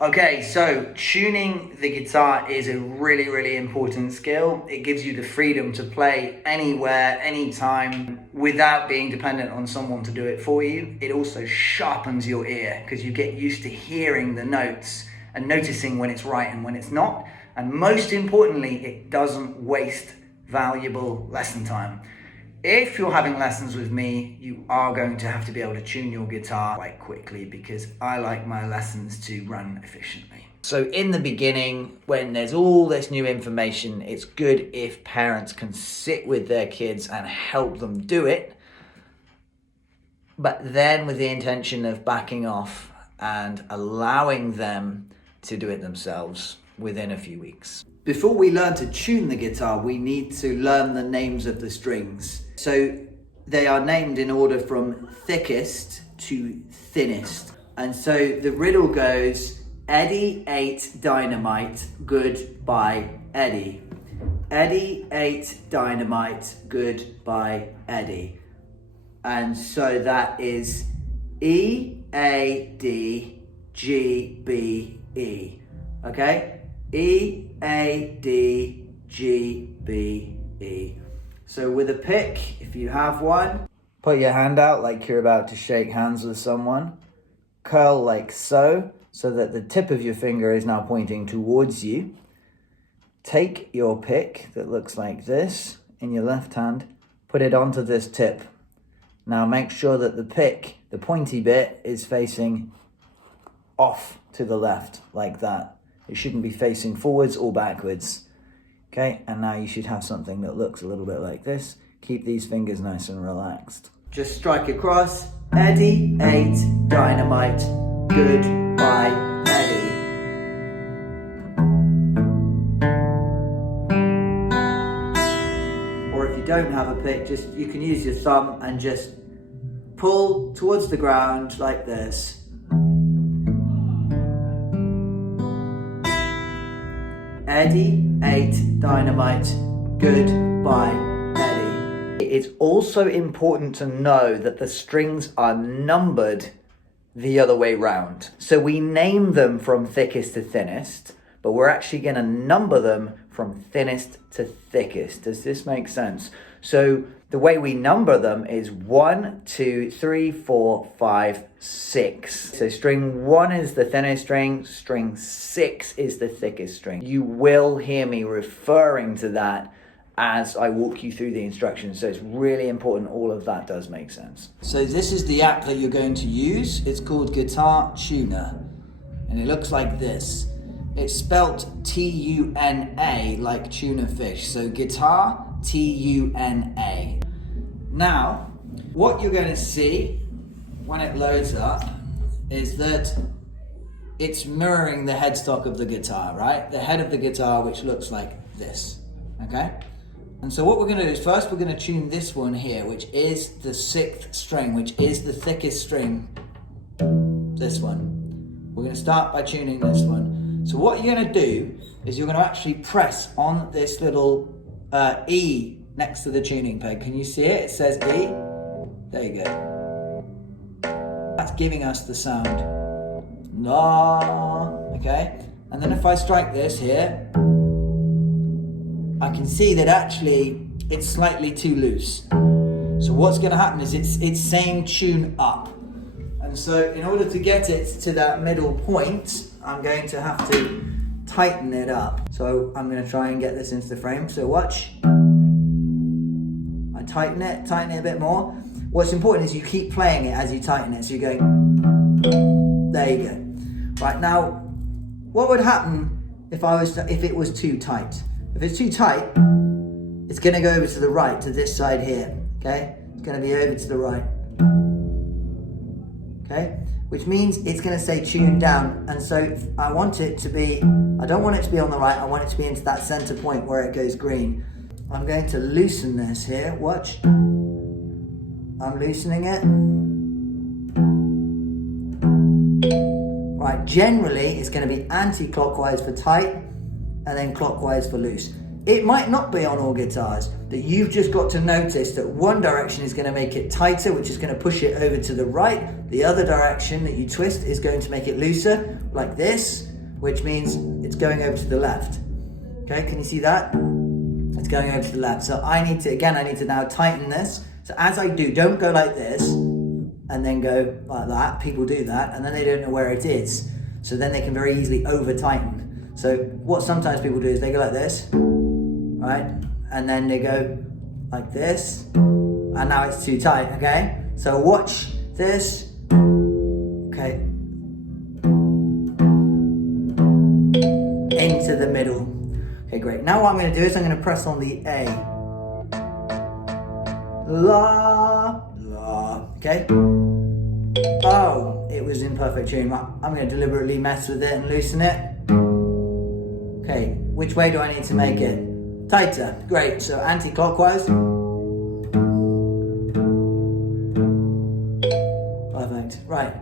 Okay, so tuning the guitar is a really, really important skill. It gives you the freedom to play anywhere, anytime, without being dependent on someone to do it for you. It also sharpens your ear because you get used to hearing the notes and noticing when it's right and when it's not. And most importantly, it doesn't waste valuable lesson time. If you're having lessons with me, you are going to have to be able to tune your guitar quite quickly because I like my lessons to run efficiently. So in the beginning, when there's all this new information, it's good if parents can sit with their kids and help them do it, but then with the intention of backing off and allowing them to do it themselves within a few weeks. Before we learn to tune the guitar, we need to learn the names of the strings. So they are named in order from thickest to thinnest. And so the riddle goes, Eddie ate dynamite, goodbye Eddie. Eddie ate dynamite, goodbye Eddie. And so that is E-A-D-G-B-E. Okay? E-A-D-G-B-E. So with a pick, if you have one, put your hand out like you're about to shake hands with someone. Curl like so that the tip of your finger is now pointing towards you. Take your pick that looks like this in your left hand, put it onto this tip. Now make sure that the pick, the pointy bit, is facing off to the left like that. It shouldn't be facing forwards or backwards. Okay, and now you should have something that looks a little bit like this. Keep these fingers nice and relaxed. Just strike across. Eddie ate dynamite. Goodbye, Eddie. Or if you don't have a pick, you can use your thumb and just pull towards the ground like this. Eddie ate dynamite, goodbye Eddie. It's also important to know that the strings are numbered the other way round. So we name them from thickest to thinnest, but we're actually going to number them from thinnest to thickest. Does this make sense? So the way we number them is 1, 2, 3, 4, 5, 6. So string 1 is the thinnest string, string 6 is the thickest string. You will hear me referring to that as I walk you through the instructions. So it's really important all of that does make sense. So this is the app that you're going to use. It's called Guitar Tuner, and it looks like this. It's spelt T-U-N-A like tuna fish. So guitar, T-U-N-A. Now, what you're going to see when it loads up is that it's mirroring the headstock of the guitar, right? The head of the guitar, which looks like this, okay? And so what we're going to do is first we're going to tune this one here, which is the 6th string, which is the thickest string, this one. We're going to start by tuning this one. So what you're going to do is you're going to actually press on this little E next to the tuning peg. Can you see it? It says E. There you go. That's giving us the sound. La. Okay. And then if I strike this here, I can see that actually it's slightly too loose. So what's going to happen is it's saying tune up. And so in order to get it to that middle point, I'm going to have to tighten it up. So I'm going to try and get this into the frame. So watch. I tighten it a bit more. What's important is you keep playing it as you tighten it. So you're going, there you go. Right, now, what would happen if it was too tight? If it's too tight, it's going to go over to the right, to this side here, okay? It's going to be over to the right, okay? Which means it's going to say tune down. And so I want it to be, I don't want it to be on the right, I want it to be into that center point where it goes green. I'm going to loosen this here, watch. I'm loosening it. Right, generally it's going to be anti-clockwise for tight and then clockwise for loose. It might not be on all guitars, but you've just got to notice that one direction is going to make it tighter, which is going to push it over to the right. The other direction that you twist is going to make it looser, like this. which means it's going over to the left. Okay, can you see that? It's going over to the left. So I need to now tighten this. So as I do, don't go like this and then go like that. People do that and then they don't know where it is. So then they can very easily over tighten. So what sometimes people do is they go like this, right? And then they go like this, and now it's too tight, okay? So watch this, okay? Into the middle. Okay, great. Now what I'm gonna do is I'm gonna press on the A. La, la, okay? Oh, it was in perfect tune. I'm gonna deliberately mess with it and loosen it. Okay, which way do I need to make it? Tighter, great. So anti-clockwise. Perfect, right.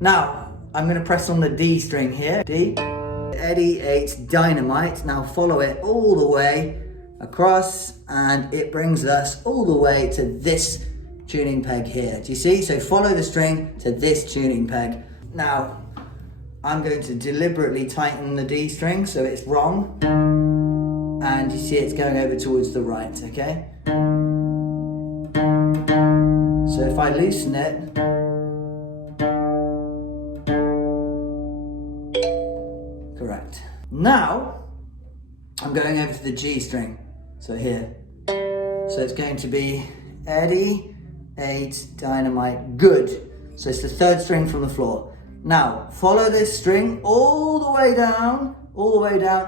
Now, I'm gonna press on the D string here. D. Eddie 8 Dynamite. Now follow it all the way across and it brings us all the way to this tuning peg here. Do you see? So follow the string to this tuning peg. Now, I'm going to deliberately tighten the D string so it's wrong. And you see it's going over towards the right, okay? So if I loosen it, correct. Now, I'm going over to the G string, so here. So it's going to be Eddie 8 Dynamite, good. So it's the third string from the floor. Now, follow this string all the way down,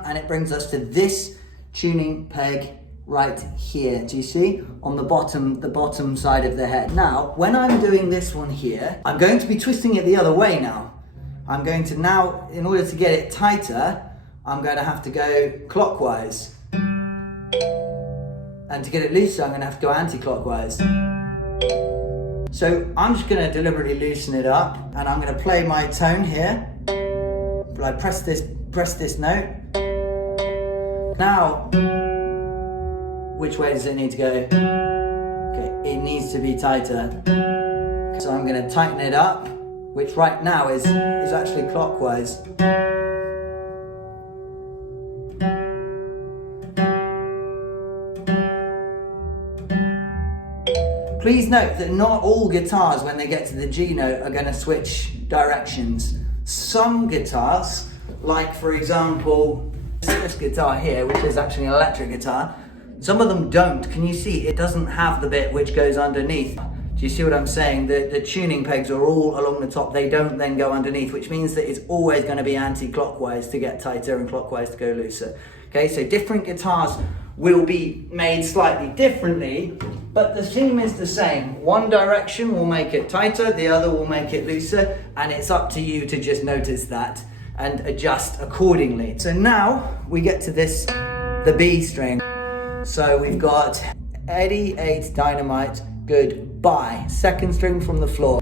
and it brings us to this tuning peg right here. Do you see? On the bottom side of the head. Now, when I'm doing this one here, I'm going to be twisting it the other way now. I'm going to now, in order to get it tighter, I'm going to have to go clockwise. And to get it looser, I'm going to have to go anti-clockwise. So I'm just going to deliberately loosen it up, and I'm going to play my tone here. I press this note. Now, which way does it need to go? Okay, it needs to be tighter. So I'm going to tighten it up, which right now is actually clockwise. Please note that not all guitars, when they get to the G note, are going to switch directions. Some guitars, like for example, this guitar here, which is actually an electric guitar, some of them don't. Can you see? It doesn't have the bit which goes underneath. Do you see what I'm saying? The tuning pegs are all along the top. They don't then go underneath, which means that it's always going to be anti-clockwise to get tighter and clockwise to go looser. Okay, so different guitars will be made slightly differently, but the theme is the same. One direction will make it tighter, the other will make it looser, and it's up to you to just notice that and adjust accordingly. So now we get to this, the B string. So we've got Eddie 8 Dynamite, goodbye. Second string from the floor.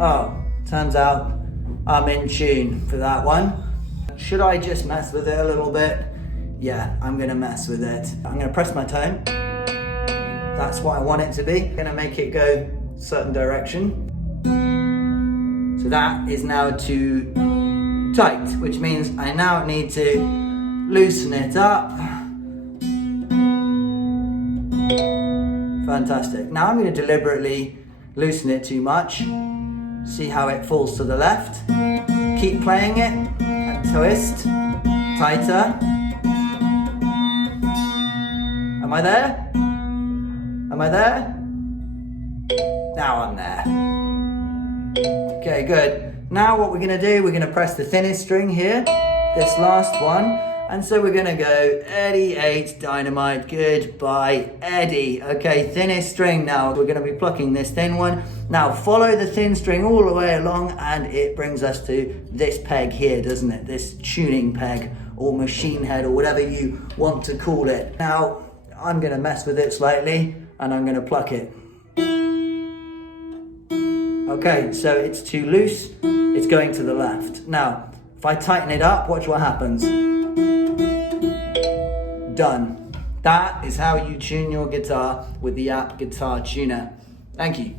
Oh, turns out I'm in tune for that one. Should I just mess with it a little bit? Yeah, I'm gonna mess with it. I'm gonna press my tone. That's what I want it to be. I'm gonna make it go a certain direction. So that is now too tight, which means I now need to loosen it up. Fantastic. Now I'm going to deliberately loosen it too much. See how it falls to the left. Keep playing it and twist. Tighter. Am I there? Am I there? Now I'm there. Okay, good. Now what we're going to do, we're going to press the thinnest string here, this last one. And so we're going to go Eddie 8 Dynamite, goodbye Eddie. Okay, thinnest string now. We're going to be plucking this thin one. Now follow the thin string all the way along and it brings us to this peg here, doesn't it? This tuning peg or machine head or whatever you want to call it. Now I'm going to mess with it slightly and I'm going to pluck it. Okay, so it's too loose. It's going to the left. Now, if I tighten it up, watch what happens. Done. That is how you tune your guitar with the app Guitar Tuner. Thank you.